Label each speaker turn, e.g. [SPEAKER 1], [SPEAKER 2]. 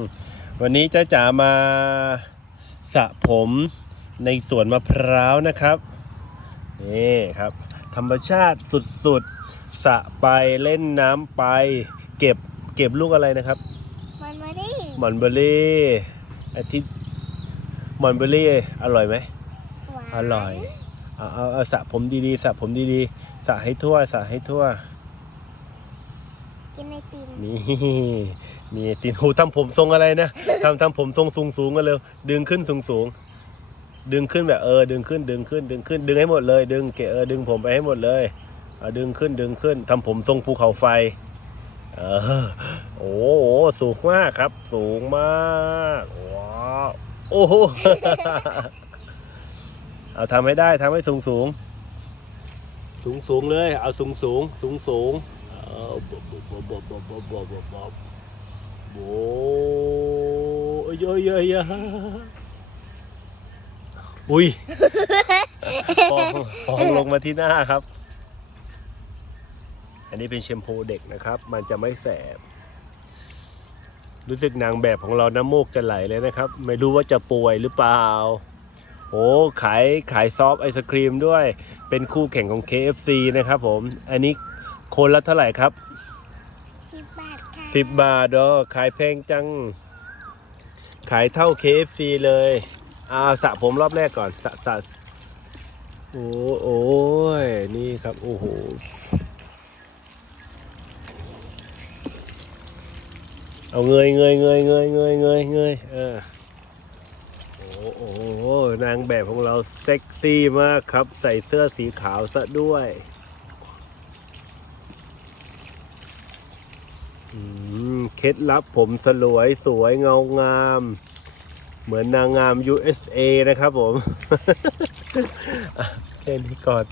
[SPEAKER 1] มวันนี้จ้าจ๋ามาสระผมในสวนมะพร้าวนะครับ นี่ครับ ธรรมชาติสุดๆสระไปเล่นน้ำไป เก็บเก็บลูกอะไรนะครับ
[SPEAKER 2] มันมาดิ
[SPEAKER 1] หมอนเบอร์รี่อาทิตย์หมอนเบอร์รี่อร่อยไหม
[SPEAKER 2] หวาน
[SPEAKER 1] อร่อยเอาเอาเอาสระผมดีๆสระผมดีๆสระให้ทั่วสระให้ทั่ว
[SPEAKER 2] กินไอติม
[SPEAKER 1] นี่นี่ตินหูทำผมทรงอะไรนะทำทำผมทรงสูงสูงกันเร็วดึงขึ้นสูงสูงดึงขึ้นแบบเออดึงขึ้นดึงขึ้น ดึงขึ้น ดึงให้หมดเลย ดึงเกเออดึงผมไปให้หมดเลยเอาดึงขึ้นดึงขึ้นทำผมทรงภูเขาไฟ เออโอ้โหสูงมากครับ สูงมากว้าวโอ้โหเอาทำให้ได้ทำให้สูงสูงสูงสูงเลย เอาสูงสูงสูงสูง โอ้ยโอ้ยโอ้ยอุ้ยฟองฟองลงมาที่หน้าครับ อันนี้เป็นแชมพูเด็กนะครับ มันจะไม่แสบ รู้สึกนางแบบของเราน้ำมกจะไหลเลยนะครับ ไม่รู้ว่าจะป่วยหรือเปล่า โอ้ขายขายซอฟไอศครีมด้วย เป็นคู่แข่งของ KFC นะครับผม อันนี้ คนละเท่าไหร่ครับ
[SPEAKER 2] สิบบาทค่ะ
[SPEAKER 1] 10บาทเด้อขายแพงจัง ขายเท่า KFC เลยอ่าสระผมรอบแรกก่อนสระสระโอ้โอ้ยนี่ครับ โอ้โหเอาเงยเงยเงยเงยเงยเงยเงยเออโอ้โอ้โหนางแบบของเราเซ็กซี่มากครับ ใส่เสื้อสีขาวซะด้วย อืม เคล็ดลับผมสลวยสวยเงางาม เหมือนนางงาม USA นะครับผมแค่นี้ก่อน